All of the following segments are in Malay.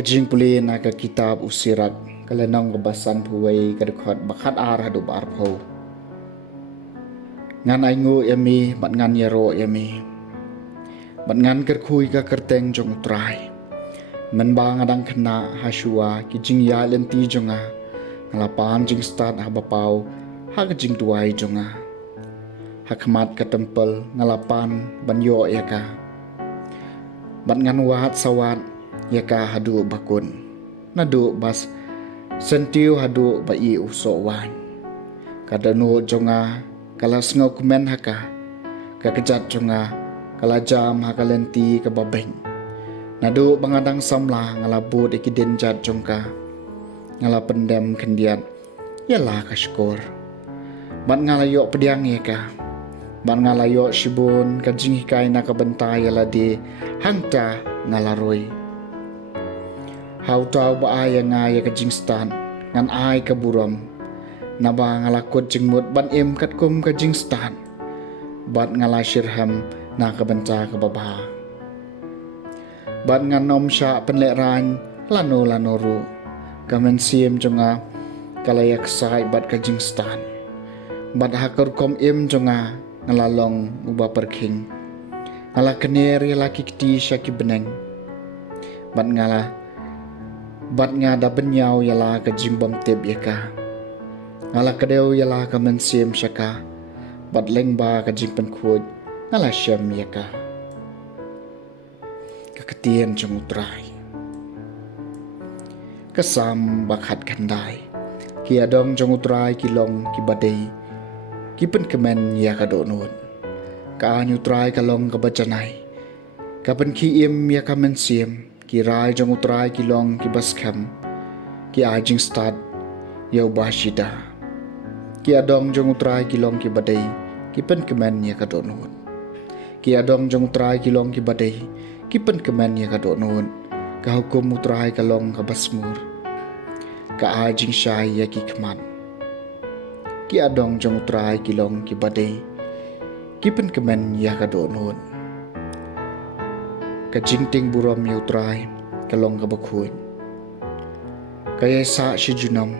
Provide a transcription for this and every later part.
Kajing puli na ka kitab usirat kalenong kabasan puway kadukot bakat arah do barpo. Ngan aingu yami mat ngan yaro yami. Mat ngan kerkui ka kerteng jong utray. Men ba ngadang kena hasua ki jing ya lenti jonga. Ngalapan jing start habapau ha kajing tuai jonga. Hakmat ka tempel ngalapan banyo ya ka. Mat ngan wahat sawat yaka hadu bakun nadu bas sentiu hadu bai uso wan kadanu jonga kala sngo kumen haka kakejat jonga kala jam hakalenti ke babeng nadu bangadang samla ngalabut ikiden jat jongka ngala pendem kendiat yalah ka syukur ban ngalayo pediang yaka ban ngalayo shibun kajing hikai na kabentai yala di hangta ngalaroi Hau tau ba ay nga ya ka jingstan ngan ay ka buram na ba ngalakot jingmut ban im kat kum ka jingstan bat ngala shirham na ka banta ka babaha bat ngan nom sya penleran lano ru kamen sim jonga kalayak sai bat ka jingstan bat hakor kom im jonga ngalalong uba perking ngala kener ya laki kti syaki beneng bat nga da benyau yala ka jimbam tip yaka ngala kadeu yala ka mensim syaka bat lengba ka jimpen khud ngala syam yaka kaketian jong utrai kasam bakhat kandai ki adong jong utrai kilong ki badai ki pen kemen yaka donun ka nyutrai kalong ka bajanai kapen ki im yaka mensim ki rai jong utrai kilong ki baskem ki ajing start yau bashida ki adong jong utrai kilong ki badai ki pen kemen ya kadonun ki adong jong utrai kilong ki badai ki pen kemen ya kadonun ka hukum utrai kalong ka basmur ka ajing syai ya ki keman ki adong jong utrai kilong ki badai ki pen kemen ya kadonun ka jingting buram ya utrai kalong ka bakhuin kaya sa si junam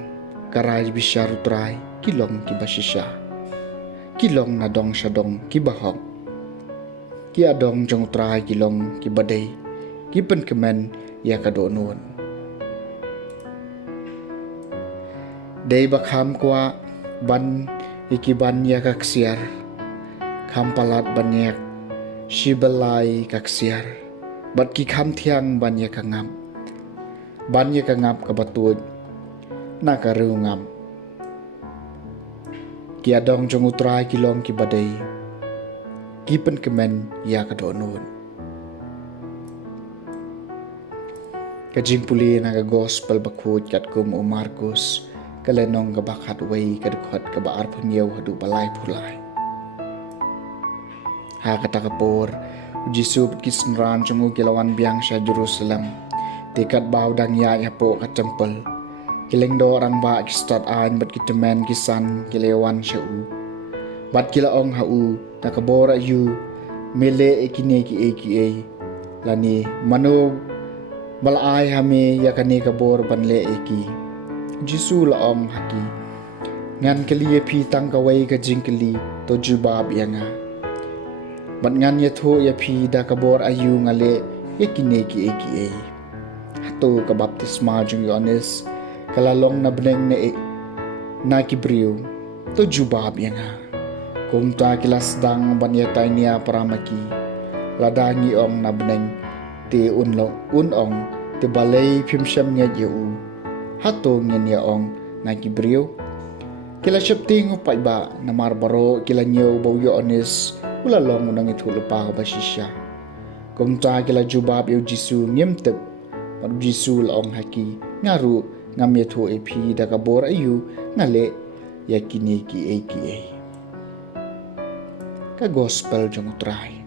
karai bisyar utrai kilong ki basisya kilong na dong syadong ki bahok ki adong jong utrai kilong ki badai ki pen kemen ya kadonun dei bakham kwa ban ikiban ya kaksiar kampalat banyak shibelai kaksiar bat ki kham thiang ban ye kangam ka batut na ka rungam ki adong jong utrai kilong ki badai ki pen kemen ya ka donun ka jing puli na ka gospel bakhut kat kum Markus kalenong ka bakhat wei ka dukhat ka baar phunyew hadu balai phulai ha kata kapor Jisu kisnran chungu kilawan biang sya Jerusalem tikat bau dang ya po ka temple kileng do orang ba kistat an bat kitemen kisan kilewan sya u bat kilaong ha u takabora yu mele ekine ki lani mano balai hame yakane kabor banle eki Jisu laong haki ngan kali pi tang kawai ka jingkeli to jubab yanga bat ngan ya tho ya phi da kabor ayu ngale yakine ki hato ka baptisma jung yones kalalong na beneng na kibriu to jubab yanga kumta kilas dang banyata niya paramaki ladangi ong na beneng te unong te balay phimsham nya yu hato nya ong na kibriu kila syapting upay ba na marbaro kila nyo bau yones ulalong unang itulo pa ka basisya kumta kila jubab yu Jisu ngimtep pag Jisu laong haki ngaru ngam ye thu e phi da ka bor ayu ngale ya kini ki e ka gospel jong utrai